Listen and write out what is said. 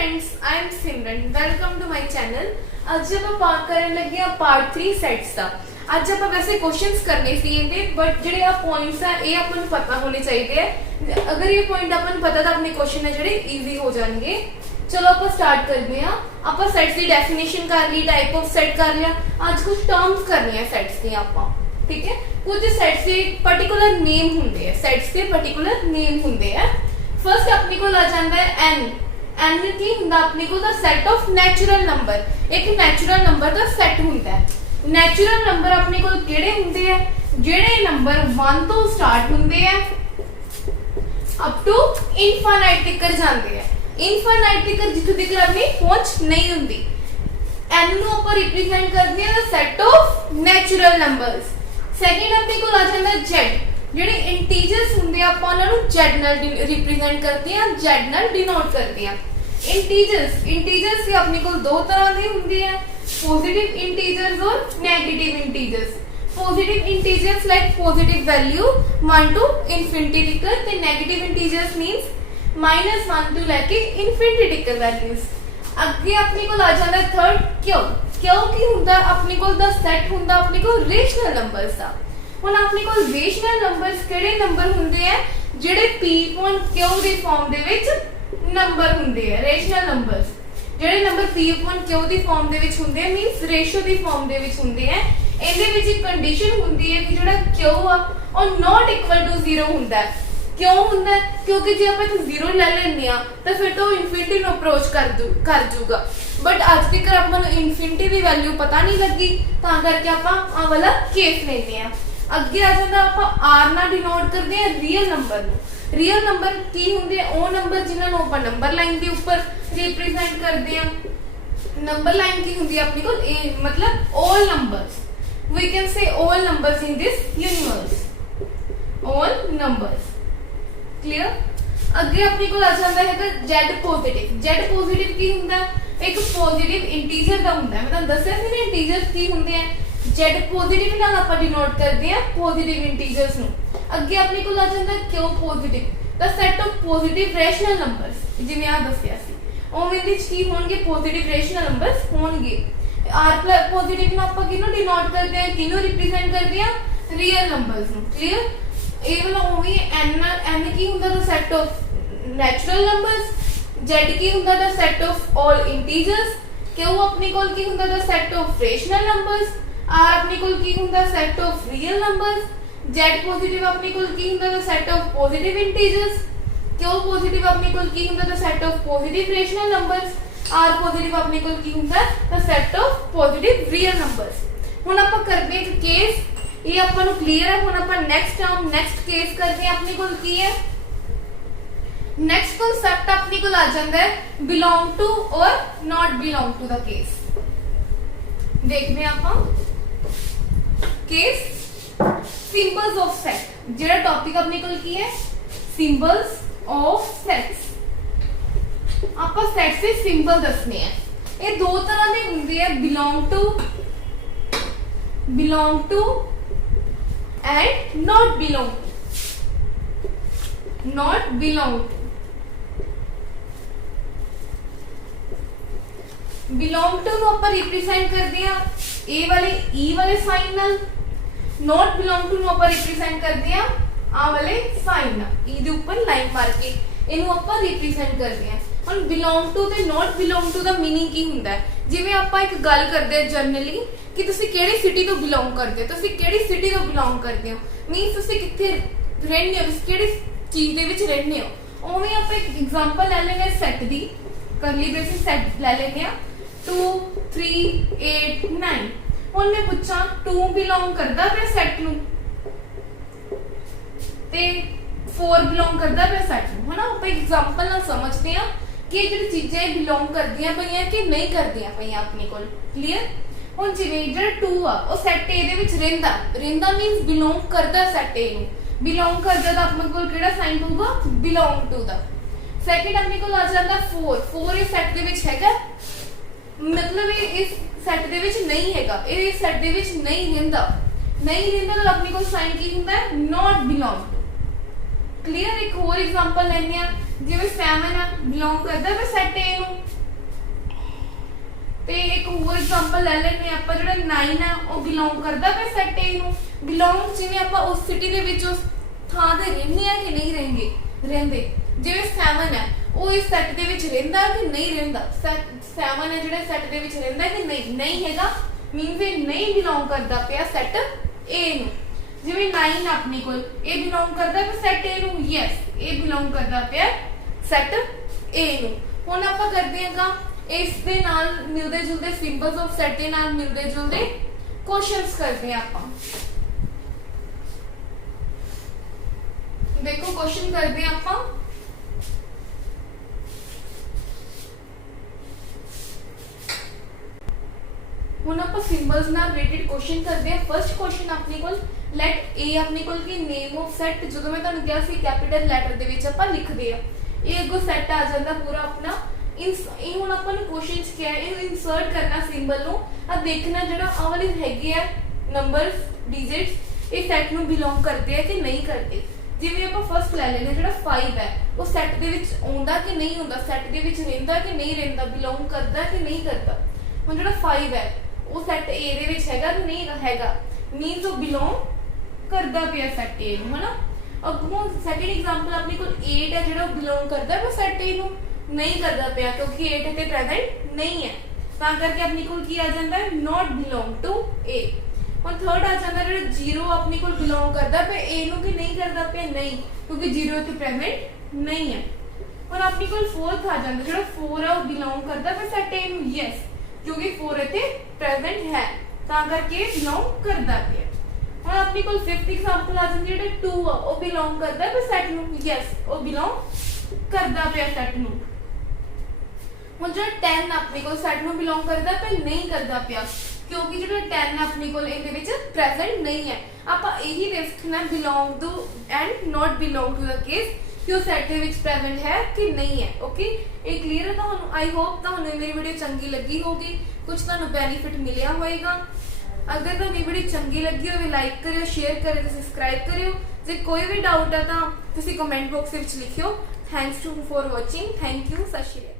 Friends, I am Simran. Welcome to my channel. ਅੱਜ ਆਪਾਂ ਬਾਤ ਕਰਨ ਲੱਗੇ ਆ ਪਾਰਟ 3 ਸੈਟਸ ਦਾ। ਅੱਜ ਆਪਾਂ ਵੈਸੇ ਕੁਐਸਚਨਸ ਕਰਨੇ ਸੀ ਇਹਦੇ, ਬਟ ਜਿਹੜੇ ਆ ਪੁਆਇੰਟਸ ਆ ਇਹ ਆਪਾਂ ਨੂੰ ਪਤਾ ਹੋਣੇ ਚਾਹੀਦੇ ਆ। ਅਗਰ ਇਹ ਪੁਆਇੰਟ ਆਪਾਂ ਨੂੰ ਪਤਾ ਤਾਂ ਆਪਣੇ ਕੁਐਸਚਨ ਹੈ ਜਿਹੜੇ ਈਜ਼ੀ ਹੋ ਜਾਣਗੇ। ਚਲੋ ਆਪਾਂ ਸਟਾਰਟ ਕਰਦੇ ਆ। ਆਪਾਂ ਸੈਟਸ ਦੀ ਡੈਫੀਨੇਸ਼ਨ ਕਰ ਲਈ, ਟਾਈਪ ਆਫ ਸੈਟ ਕਰ ਲਿਆ। ਅੱਜ ਕੁਝ ਟਰਮਸ ਕਰਨੀਆਂ ਸੈਟਸ ਦੀਆਂ ਆਪਾਂ, ਠੀਕ ਹੈ। ਕੁਝ ਸੈਟਸ ਦੇ ਪਾਰਟਿਕੂਲਰ ਨੇਮ ਹੁੰਦੇ ਆ, ਸੈਟਸ ਦੇ ਪਾਰਟਿਕੂਲਰ ਨੇਮ ਹੁੰਦੇ ਆ। ਫਸਟ ਆਪਣੇ ਕੋਲ ਆ ਜਾਂਦਾ ਹੈ n। n ਕੀ ਹੁੰਦਾ ਆਪਣੇ ਕੋਲ ਦਾ ਸੈਟ ਆਫ ਨੈਚੁਰਲ ਨੰਬਰ। ਇੱਕ ਨੈਚੁਰਲ ਨੰਬਰ ਦਾ ਸੈਟ ਹੁੰਦਾ ਹੈ। ਨੈਚੁਰਲ ਨੰਬਰ ਆਪਣੇ ਕੋਲ ਕਿਹੜੇ ਹੁੰਦੇ ਆ? ਜਿਹੜੇ ਨੰਬਰ 1 ਤੋਂ ਸਟਾਰਟ ਹੁੰਦੇ ਆ ਅਪ ਟੂ ਇਨਫਾਈਨਾਈਟ ਤੱਕ ਜਾਂਦੇ ਆ। ਇਨਫਾਈਨਾਈਟ ਤੱਕ ਜਿੱਥੇ ਤੱਕ ਆਪਣੀ ਪਹੁੰਚ ਨਹੀਂ ਹੁੰਦੀ। n ਨੂੰ ਆਪਾਂ ਰਿਪਰੈਜ਼ੈਂਟ ਕਰਦੇ ਆ the set of natural numbers. Second ਆਪਣੇ ਕੋਲ ਆ ਜਾਂਦਾ z। ਜਿਹੜੇ ਇੰਟੀਜਰਸ ਹੁੰਦੇ ਆ ਆਪਾਂ ਉਹਨਾਂ ਨੂੰ z ਨਾਲ ਰਿਪਰੈਜ਼ੈਂਟ ਕਰਦੇ ਆ, z ਨਾਲ ਡਿਨੋਟ ਕਰਦੇ ਆ। ਇੰਟੀਜਰਸ ਵੀ ਆਪਣੇ ਕੋਲ ਦੋ ਤਰ੍ਹਾਂ ਦੇ ਹੁੰਦੇ ਆ, ਪੋਜ਼ਿਟਿਵ ਇੰਟੀਜਰਸ ਔਰ negative integers. Positive integers like positive value 1 to infinity ਤੱਕ, ਤੇ ਨੈਗੇਟਿਵ ਇੰਟੀਜਰਸ ਮੀਨਸ -1 ਤੋਂ ਲੈ ਕੇ ਇਨਫਿਨਿਟੀ ਤੱਕ ਵੈਲਿਊਜ਼। ਅੱਗੇ ਆਪਣੇ ਕੋਲ ਆ ਜਾਂਦਾ ਥਰਡ ਕਿਉ। ਕਿਉ ਕੀ ਹੁੰਦਾ? ਆਪਣੇ ਕੋਲ ਦਾ ਸੈਟ ਹੁੰਦਾ ਆਪਣੇ ਕੋਲ ਰੇਸ਼ਨਲ ਨੰਬਰਸ ਦਾ। ਹੁਣ ਆਪਣੇ ਕੋਲ ਰੇਸ਼ਨਲ ਨੰਬਰਸ ਕਿਹੜੇ ਨੰਬਰ ਹੁੰਦੇ ਆ? ਜਿਹੜੇ p upon q ਦੀ ਫਾਰਮ ਦੇ ਵਿੱਚ ਨੰਬਰ ਹੁੰਦੇ ਆ। ਰੇਸ਼ਨਲ ਨੰਬਰਸ ਜਿਹੜੇ ਨੰਬਰ p upon q ਦੀ ਫਾਰਮ ਦੇ ਵਿੱਚ ਹੁੰਦੇ ਆ, ਮੀਨਸ ਰੇਸ਼ੋ ਦੀ ਫਾਰਮ ਦੇ ਵਿੱਚ ਹੁੰਦੇ ਆ। ਇਹਦੇ ਵਿੱਚ ਇੱਕ ਕੰਡੀਸ਼ਨ ਹੁੰਦੀ ਹੈ ਕਿ ਜਿਹੜਾ q ਆ ਉਹ ਨਾਟ ਇਕੁਅਲ ਟੂ 0 ਹੁੰਦਾ ਹੈ। ਕਿਉਂ ਹੁੰਦਾ? ਕਿਉਂਕਿ ਜੇ ਆਪਾਂ ਇੱਥੇ 0 ਲੈ ਲੈਂਦੇ ਆ ਤਾਂ ਫਿਰ ਤਾਂ ਉਹ ਇਨਫਿਨਿਟੀ ਨੂੰ ਅਪਰੋਚ ਕਰ ਜੂਗਾ। ਬਟ ਅੱਜ ਤੱਕ ਆਪਾਂ ਨੂੰ ਇਨਫਿਨਿਟੀ ਦੀ ਵੈਲਿਊ ਪਤਾ ਨਹੀਂ ਲੱਗੀ, ਤਾਂ ਕਰਕੇ ਆਪਾਂ ਆ ਵਾਲਾ ਕੇਸ ਲੈਂਦੇ ਆ। ਅੱਗੇ ਆ ਜਾਂਦਾ ਆਪਾਂ r ਨਾਲ ਡਿਨੋਟ ਕਰਦੇ ਆ ਰੀਅਲ ਨੰਬਰ ਨੂੰ। ਰੀਅਲ ਨੰਬਰ ਕੀ ਹੁੰਦੇ ਆ? ਉਹ ਨੰਬਰ ਜਿਨ੍ਹਾਂ ਨੂੰ ਆਪਾਂ ਨੰਬਰ ਲਾਈਨ ਦੇ ਉੱਪਰ ਰਿਪਰੈਜ਼ੈਂਟ ਕਰਦੇ ਆ। ਨੰਬਰ ਲਾਈਨ ਕੀ ਹੁੰਦੀ ਹੈ ਆਪਣੀ ਕੋਲ? ਇਹ ਮਤਲਬ all numbers, we can say all numbers in this universe, all numbers, clear? ਅੱਗੇ ਆਪਣੀ ਕੋਲ ਆ ਜਾਂਦਾ ਹੈਗਾ z ਪੋਜ਼ਿਟਿਵ। z ਪੋਜ਼ਿਟਿਵ ਕੀ ਹੁੰਦਾ? ਇੱਕ ਪੋਜ਼ਿਟਿਵ ਇੰਟੀਜਰ ਦਾ ਹੁੰਦਾ ਹੈ। ਮੈਂ ਤੁਹਾਨੂੰ ਦੱਸਿਆ ਸੀ ਨਾ ਇੰਟੀਜਰਸ ਕੀ ਹੁੰਦੇ ਆ। z ਪੋਜ਼ਿਟਿਵ ਨਾਲ ਆਪਾਂ ਡਿਨੋਟ ਕਰਦੇ ਆ ਪੋਜ਼ਿਟਿਵ ਇੰਟੀਜਰਸ ਨੂੰ। ਅੱਗੇ ਆਪਣੇ ਕੋਲ ਆ ਜਾਂਦਾ q positive, the set of positive rational numbers. ਜਿਵੇਂ ਆ ਦੱਸਿਆ ਸੀ ਉਵੇਂ ਵਿੱਚ ਕੀ ਹੋਣਗੇ? ਪੋਜ਼ਿਟਿਵ ਰੈਸ਼ਨਲ ਨੰਬਰਸ ਹੋਣਗੇ। r ਪੋਜ਼ਿਟਿਵ ਨੂੰ ਆਪਾਂ ਕਿਹਨੂੰ ਡਿਨੋਟ ਕਰਦੇ ਆ, ਕਿਹਨੂੰ ਰਿਪਰੈਜ਼ੈਂਟ ਕਰਦੇ ਆ? ਰੀਅਲ ਨੰਬਰਸ ਨੂੰ। ਕਲੀਅਰ? ਇਹ ਵਾਲਾ ਉਵੇਂ n ਕੀ ਹੁੰਦਾ? ਦਾ set of natural numbers. z ਕੀ ਹੁੰਦਾ? ਦਾ set of all integers. q ਆਪਣੇ ਕੋਲ ਕੀ ਹੁੰਦਾ? ਦਾ set of rational numbers. r ਆਪਣੇ ਕੋਲ ਕੀ ਹੁੰਦਾ? Set of real numbers. z positive ਆਪਣੇ ਕੋਲ ਕੀ ਹੁੰਦਾ? ਦਾ set of positive integers. q positive ਆਪਣੇ ਕੋਲ ਕੀ ਹੁੰਦਾ? ਦਾ set of positive rational numbers. r positive ਆਪਣੇ ਕੋਲ ਕੀ ਹੁੰਦਾ? ਦਾ set of positive real numbers. ਹੁਣ ਆਪਾਂ ਕਰਦੇ ਇੱਕ ਕੇਸ, ਇਹ ਆਪਾਂ ਨੂੰ ਕਲੀਅਰ ਹੈ। ਹੁਣ ਆਪਾਂ ਨੈਕਸਟ ਕੇਸ ਕਰਦੇ ਹਾਂ। ਆਪਣੇ ਕੋਲ ਕੀ ਹੈ? ਨੈਕਸਟ ਕਨਸੈਪਟ ਆਪਣੇ ਕੋਲ ਆ ਜਾਂਦਾ ਹੈ ਬਿਲੋਂਗ ਟੂ ਔਰ ਨਾਟ ਬਿਲੋਂਗ ਟੂ ਦਾ ਕੇਸ। ਦੇਖਦੇ ਹਾਂ ਆਪਾਂ ਕੇਸ ਸਿੰਬਲਸ ਆਫ ਸੈਟ। ਜਿਹੜਾ ਟੌਪਿਕ ਆਪਣੇ ਕੋਲ ਕੀ ਹੈ? Symbols of sets. ਆਪਾਂ ਸੈਟਸ ਦੇ ਸਿੰਬਲ ਦੱਸਨੇ ਆ। ਇਹ ਦੋ ਤਰ੍ਹਾਂ ਦੇ ਹੁੰਦੇ ਆ, belong to and not belong to. Belong to ਨੂੰ ਆਪਾਂ ਰਿਪਰੈਜ਼ੈਂਟ ਕਰਦੇ ਆ ਇਹ ਵਾਲੇ e ਵਾਲੇ ਸਾਈਨ ਨਾਲ। ਨਾਟ ਬਿਲੋਂਗ ਟੂ ਨੂੰ ਆਪਾਂ ਰਿਪਰੈਜ਼ੈਂਟ ਕਰਦੇ ਆ ਆ ਵਾਲੇ ਸਾਈਨ ਨਾਲ, e ਦੇ ਉੱਪਰ ਲਾਈਨ ਮਾਰ ਕੇ ਇਹਨੂੰ ਆਪਾਂ ਰਿਪਰੈਜ਼ੈਂਟ ਕਰਦੇ ਆ। ਹੁਣ ਬਿਲੋਂਗ ਟੂ ਤੇ ਨਾਟ ਬਿਲੋਂਗ ਟੂ ਦਾ ਮੀਨਿੰਗ ਕੀ ਹੁੰਦਾ ਹੈ? ਜਿਵੇਂ ਆਪਾਂ ਇੱਕ ਗੱਲ ਕਰਦੇ ਆ ਜਨਰਲੀ ਕਿ ਤੁਸੀਂ ਕਿਹੜੀ ਸਿਟੀ ਤੋਂ ਬਿਲੋਂਗ ਕਰਦੇ ਹੋ, ਤੁਸੀਂ ਕਿਹੜੀ ਸਿਟੀ ਤੋਂ ਬਿਲੋਂਗ ਕਰਦੇ ਹੋ, ਮੀਨਸ ਤੁਸੀਂ ਕਿੱਥੇ ਰਹਿੰਦੇ ਹੋ, ਤੁਸੀਂ ਕਿਹੜੀ ਚੀਜ਼ ਦੇ ਵਿੱਚ ਰਹਿੰਦੇ ਹੋ। ਉਵੇਂ ਆਪਾਂ ਇੱਕ ਐਗਜ਼ਾਮਪਲ ਲੈ ਲੈਂਦੇ ਸੈਟ ਦੀ, ਕਰਲੀ ਬ੍ਰੈਸਿਸ ਸੈਟ ਲੈ ਲੈਂਦੇ ਆ 2 3 8 9। ਹੁਣ ਮੈਂ ਪੁੱਛਾਂ 2 ਬਿਲੋਂਗ ਕਰਦਾ ਪਿਆ ਸੈਟ ਨੂੰ ਤੇ 4 ਬਿਲੋਂਗ ਕਰਦਾ ਪਿਆ ਸੈਟ ਨੂੰ। ਹਨਾ ਆਪਾਂ ਐਗਜ਼ਾਮਪਲ ਨਾਲ ਸਮਝਦੇ ਆ ਕਿ ਜਿਹੜੀ ਚੀਜ਼ਾਂ ਬਿਲੋਂਗ ਕਰਦੀਆਂ ਪਈਆਂ ਕਿ ਨਹੀਂ ਕਰਦੀਆਂ ਪਈਆਂ ਆਪਣੇ ਕੋਲ। ਕਲੀਅਰ? ਹੁਣ ਜਿਵੇਂ ਜਿਹੜਾ 2 ਆ ਉਹ ਸੈਟ A ਦੇ ਵਿੱਚ ਰਹਿੰਦਾ ਮੀਨਸ ਬਿਲੋਂਗ ਕਰਦਾ ਸੈਟ A ਨੂੰ। ਬਿਲੋਂਗ ਕਰਦਾ ਤਾਂ ਆਪਣੇ ਕੋਲ ਕਿਹੜਾ ਸਾਈਨ ਹੋਊਗਾ? Belong to the. ਸੈਕਿੰਡ ਆਪਣੇ ਕੋਲ ਆ ਜਾਂਦਾ 4 ਇਸ ਸੈਟ ਦੇ ਵਿੱਚ ਹੈਗਾ, ਮਤਲਬ ਇਹ ਇਸ ਸੈਟ ਦੇ ਵਿੱਚ ਨਹੀਂ ਹੈਗਾ, ਇਹ ਸੈਟ ਦੇ ਵਿੱਚ ਨਹੀਂ ਰਹਿੰਦਾ ਤਾਂ ਆਪਣੇ ਕੋਲ ਸਾਈਨ ਕੀ ਹੁੰਦਾ ਹੈ? ਨਾਟ ਬਿਲੋਂਗ ਟੂ। ਕਲੀਅਰ? ਇੱਕ ਹੋਰ ਐਗਜ਼ਾਮਪਲ ਲੈਂਦੇ ਆ ਜਿਵੇਂ 7 ਆ ਬਿਲੋਂਗ ਕਰਦਾ ਵੇ ਸੈਟ A ਨੂੰ। ਤੇ ਇੱਕ ਹੋਰ ਐਗਜ਼ਾਮਪਲ ਲੈ ਲੈਂਦੇ ਆਪਾਂ, ਜਿਹੜਾ 9 ਆ ਉਹ ਬਿਲੋਂਗ ਕਰਦਾ ਵੇ ਸੈਟ A ਨੂੰ। ਬਿਲੋਂਗ ਜਿਵੇਂ ਆਪਾਂ ਉਸ ਸਿਟੀ ਦੇ ਵਿੱਚ ਉਸ ਥਾਂ ਤੇ ਰਹਿੰਦੇ ਆ ਕਿ ਨਹੀਂ ਰਹਿੰਦੇ। ਜਿਵੇਂ 7 ਹੈ ਉਹ ਇਸ ਸੈਟ ਦੇ ਵਿੱਚ ਰਹਿੰਦਾ ਕਿ ਨਹੀਂ ਰਹਿੰਦਾ। 7 ਹੈ ਜਿਹੜਾ ਸੈਟ ਦੇ ਵਿੱਚ ਰਹਿੰਦਾ ਕਿ ਨਹੀਂ ਹੈਗਾ, ਮੀਨਸ ਇਹ ਨਹੀਂ ਬਿਲੋਂਗ ਕਰਦਾ ਪਿਆ ਸੈਟ A ਨੂੰ। ਜਿਵੇਂ 9 ਆਪਣੇ ਕੋਲ, ਇਹ ਬਿਲੋਂਗ ਕਰਦਾ ਪਿਆ ਸੈਟ A ਨੂੰ, ਯੈਸ ਇਹ ਬਿਲੋਂਗ ਕਰਦਾ ਪਿਆ ਸੈਟ A ਨੂੰ। ਹੁਣ ਆਪਾਂ ਕਰਦੇ ਹਾਂਗਾ ਇਸ ਦੇ ਨਾਲ ਮਿਲਦੇ ਜੁਲਦੇ ਸਿੰਬਲਸ ਆਫ ਸੈਟ ਦੇ ਨਾਲ ਮਿਲਦੇ ਜੁਲਦੇ ਕੁਐਸਚਨਸ ਕਰਦੇ ਹਾਂ ਆਪਾਂ। देखो क्वेश्चन करते हैं ਆਪਾਂ। ਹੁਣ ਆਪਾਂ ਸਿੰਬਲਸ ਨਾਲ ਰਿਲੇਟਡ ਕੁਐਸਚਨ ਕਰਦੇ ਹਾਂ। ਫਰਸਟ ਕੁਐਸਚਨ ਆਪਣੇ ਕੋਲ ਲੈਟ A ਆਪਣੇ ਕੋਲ ਕੀ ਨੇਮ ਆਫ ਸੈਟ, ਜਦੋਂ ਮੈਂ ਤੁਹਾਨੂੰ ਕਿਹਾ ਸੀ ਕੈਪੀਟਲ ਲੈਟਰ ਦੇ ਵਿੱਚ ਆਪਾਂ ਲਿਖਦੇ ਆ, ਇਹ ਅੱਗੋਂ ਸੈਟ ਆ ਜਾਂਦਾ ਪੂਰਾ ਆਪਣਾ। ਇਹ ਹੁਣ ਆਪਾਂ ਨੂੰ ਕੁਐਸਚਨ ਚ ਕਿਹਾ ਇਹਨੂੰ ਇਨਸਰਟ ਕਰਨਾ ਸਿੰਬਲ ਨੂੰ, ਆ ਦੇਖਣਾ ਜਿਹੜਾ ਆ ਵਾਲੇ ਹੈਗੇ ਆ ਨੰਬਰਸ ਡਿਜਿਟਸ ਇਹ ਸੈਟ ਨੂੰ ਬਿਲੋਂਗ ਕਰਦੇ ਆ ਕਿ ਨਹੀਂ ਕਰਦੇ। ਜਿਵੇਂ ਆਪਾਂ ਫਸਟ ਲੈ ਲੈਨੇ ਜਿਹੜਾ 5 ਹੈ ਉਹ ਸੈਟ ਦੇ ਵਿੱਚ ਆਉਂਦਾ ਕਿ ਨਹੀਂ ਆਉਂਦਾ, ਸੈਟ ਦੇ ਵਿੱਚ ਰਹਿੰਦਾ ਕਿ ਨਹੀਂ ਰਹਿੰਦਾ, ਬਿਲੋਂਗ ਕਰਦਾ ਕਿ ਨਹੀਂ ਕਰਦਾ। ਹੁਣ ਜਿਹੜਾ 5 ਹੈ ਉਹ ਸੈਟ A ਦੇ ਵਿੱਚ ਹੈਗਾ ਕਿ ਨਹੀਂ ਹੈਗਾ, ਮੀਨਸ ਉਹ ਬਿਲੋਂਗ ਕਰਦਾ ਪਿਆ ਸੈਟ A ਨੂੰ, ਹਨਾ। ਅੱਗੋਂ ਸੈਕੰਡ ਐਗਜ਼ਾਮਪਲ ਆਪਣੇ ਕੋਲ 8 ਹੈ ਜਿਹੜਾ ਬਿਲੋਂਗ ਕਰਦਾ ਪਿਆ ਸੈਟ A ਨੂੰ, ਨਹੀਂ ਕਰਦਾ ਪਿਆ ਕਿਉਂਕਿ 8 ਇੱਥੇ ਪ੍ਰੈਜ਼ੈਂਟ ਨਹੀਂ ਹੈ, ਤਾਂ ਕਰਕੇ ਆਪਣੇ ਕੋਲ ਕੀ ਆ ਜਾਂਦਾ ਹੈ not belong to A। ਹੁਣ ਥਰਡ ਆ ਜਾਂਦਾ ਜਿਹੜਾ 0 ਆਪਣੇ ਕੋਲ ਬਿਲੋਂਗ ਕਰਦਾ ਪਿਆ A ਨੂੰ ਕਿ ਨਹੀਂ ਕਰਦਾ ਪਿਆ, ਨਹੀਂ ਕਿਉਂਕਿ 0 ਇੱਥੇ ਪ੍ਰੈਜ਼ੈਂਟ ਨਹੀਂ ਹੈ। ਹੁਣ ਆਪਣੀ ਕੋਲ ਫੋਰਥ ਆ ਜਾਂਦਾ ਜਿਹੜਾ 4 ਹੈ ਉਹ ਬਿਲੋਂਗ ਕਰਦਾ ਪਿਆ ਸੈਟ A ਨੂੰ, ਯੈਸ ਕਿਉਂਕਿ 4 ਇੱਥੇ ਪ੍ਰੈਜ਼ੈਂਟ ਹੈ ਤਾਂ ਕਰਕੇ ਬਿਲੋਂਗ ਕਰਦਾ ਪਿਆ। ਹੁਣ ਆਪਣੀ ਕੋਲ ਫਿਫਥ ਐਗਜ਼ਾਮਪਲ ਆ ਜਾਂਦਾ ਜਿਹੜਾ 2 ਆ ਉਹ ਬਿਲੋਂਗ ਕਰਦਾ ਪਿਆ ਸੈਟ ਨੂੰ, ਯੈਸ ਉਹ ਬਿਲੋਂਗ ਕਰਦਾ ਪਿਆ ਸੈਟ ਨੂੰ। ਹੁਣ ਜਿਹੜਾ 10 ਆਪਣੇ ਕੋਲ ਸੈਟ ਨੂੰ ਬਿਲੋਂਗ ਕਰਦਾ ਪਿਆ, ਨਹੀਂ ਕਰਦਾ ਪਿਆ ਕਿਉਂਕਿ ਜਿਹੜਾ 10 ਆਪਣੇ ਕੋਲ ਇਹਦੇ ਵਿੱਚ ਪ੍ਰੈਜ਼ੈਂਟ ਨਹੀਂ ਹੈ। ਆਪਾਂ ਇਹੀ ਦੇਖਣਾ belong to and not belong to ਦਾ ਕੇਸ ਕਿ ਉਹ ਸੈਟ ਦੇ ਵਿੱਚ ਪ੍ਰੈਜ਼ੈਂਟ ਹੈ ਕਿ ਨਹੀਂ ਹੈ। ਓਕੇ, ਇਹ ਕਲੀਅਰ ਹੈ ਤੁਹਾਨੂੰ। ਆਈ ਹੋਪ ਤੁਹਾਨੂੰ ਮੇਰੀ ਵੀਡੀਓ ਚੰਗੀ ਲੱਗੀ ਹੋਗੀ, ਕੁਝ ਤੁਹਾਨੂੰ ਬੈਨੀਫਿਟ ਮਿਲਿਆ ਹੋਏਗਾ। ਅਗਰ ਤੁਹਾਨੂੰ ਵੀਡੀਓ ਚੰਗੀ ਲੱਗੀ ਹੋਵੇ ਲਾਈਕ ਕਰਿਓ, ਸ਼ੇਅਰ ਕਰਿਓ ਤੇ ਸਬਸਕ੍ਰਾਈਬ ਕਰਿਓ। ਜੇ ਕੋਈ ਵੀ ਡਾਊਟ ਹੈ ਤਾਂ ਤੁਸੀਂ ਕਮੈਂਟ ਬਾਕਸ ਵਿੱਚ ਲਿਖਿਓ। Thanks for watching. Thank you. ਸਤਿ ਸ਼੍ਰੀ ਅਕਾਲ।